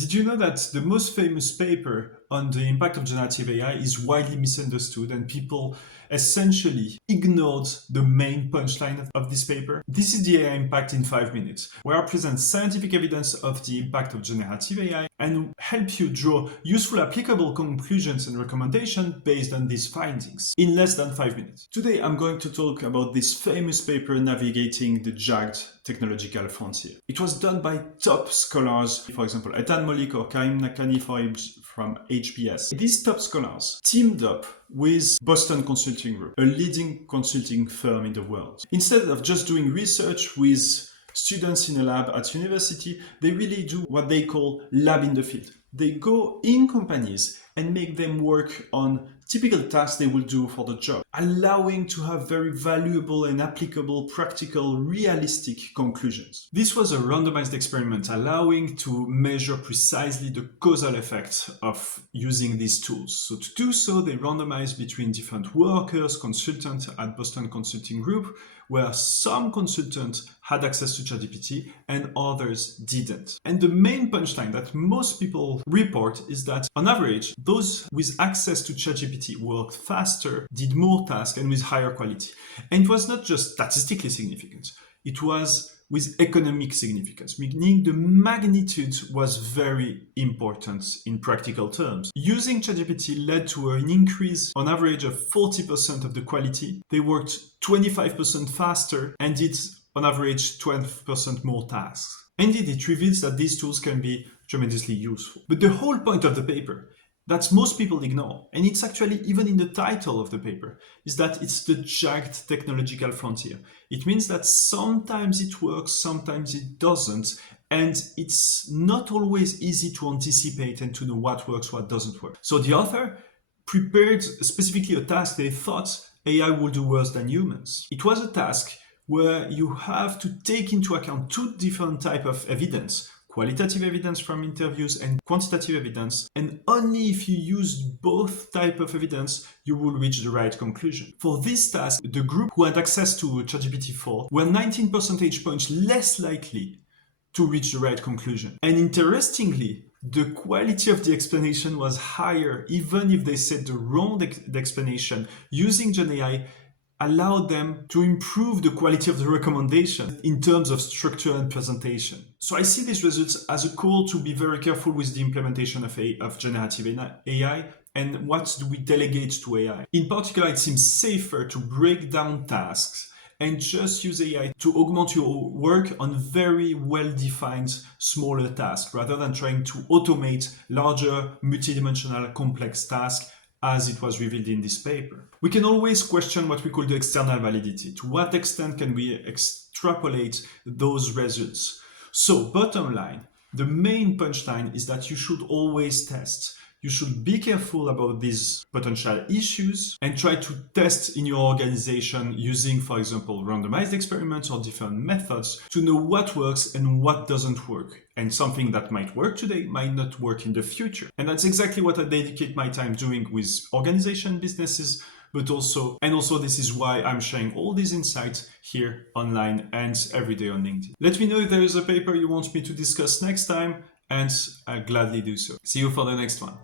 Did you know that the most famous paper on the impact of generative AI is widely misunderstood and people essentially ignored the main punchline of this paper? This is the AI impact in 5 minutes, where I present scientific evidence of the impact of generative AI and help you draw useful applicable conclusions and recommendations based on these findings in less than 5 minutes. Today I'm going to talk about this famous paper navigating the Jagged technological frontier. It was done by top scholars, for example, Ethan Mollick or Karim Nakani from HBS. These top scholars teamed up with Boston Consulting Group, a leading consulting firm in the world. Instead of just doing research with students in a lab at university, they really do what they call lab in the field. They go in companies and make them work on typical tasks they will do for the job, allowing to have very valuable and applicable, practical, realistic conclusions. This was a randomized experiment allowing to measure precisely the causal effect of using these tools. So to do so, they randomized between different workers, consultants at Boston Consulting Group, where some consultants had access to ChatGPT and others didn't. And the main punchline that most people report is that on average, those with access to ChatGPT worked faster, did more tasks, and with higher quality. And it was not just statistically significant, it was with economic significance, meaning the magnitude was very important in practical terms. Using ChatGPT led to an increase on average of 40% of the quality. They worked 25% faster and did on average 12% more tasks. Indeed, it reveals that these tools can be tremendously useful. But the whole point of the paper that most people ignore, and it's actually even in the title of the paper, is that it's the jagged technological frontier. It means that sometimes it works, sometimes it doesn't, and it's not always easy to anticipate and to know what works, what doesn't work. So the author prepared specifically a task they thought AI would do worse than humans. It was a task where you have to take into account two different types of evidence: qualitative evidence from interviews and quantitative evidence, and only if you use both types of evidence, you will reach the right conclusion. For this task, the group who had access to ChatGPT-4 were 19 percentage points less likely to reach the right conclusion. And interestingly, the quality of the explanation was higher, even if they said the wrong explanation. Using GenAI allowed them to improve the quality of the recommendation in terms of structure and presentation. So I see these results as a call to be very careful with the implementation of generative AI and what do we delegate to AI. In particular, it seems safer to break down tasks and just use AI to augment your work on very well-defined smaller tasks rather than trying to automate larger multidimensional complex tasks as it was revealed in this paper. We can always question what we call the external validity. To what extent can we extrapolate those results? So bottom line, the main punchline is that you should always test. You should be careful about these potential issues and try to test in your organization using, for example, randomized experiments or different methods to know what works and what doesn't work. And something that might work today might not work in the future. And that's exactly what I dedicate my time doing with organization businesses, but also this is why I'm sharing all these insights here online and every day on LinkedIn. Let me know if there is a paper you want me to discuss next time, and I'll gladly do so. See you for the next one.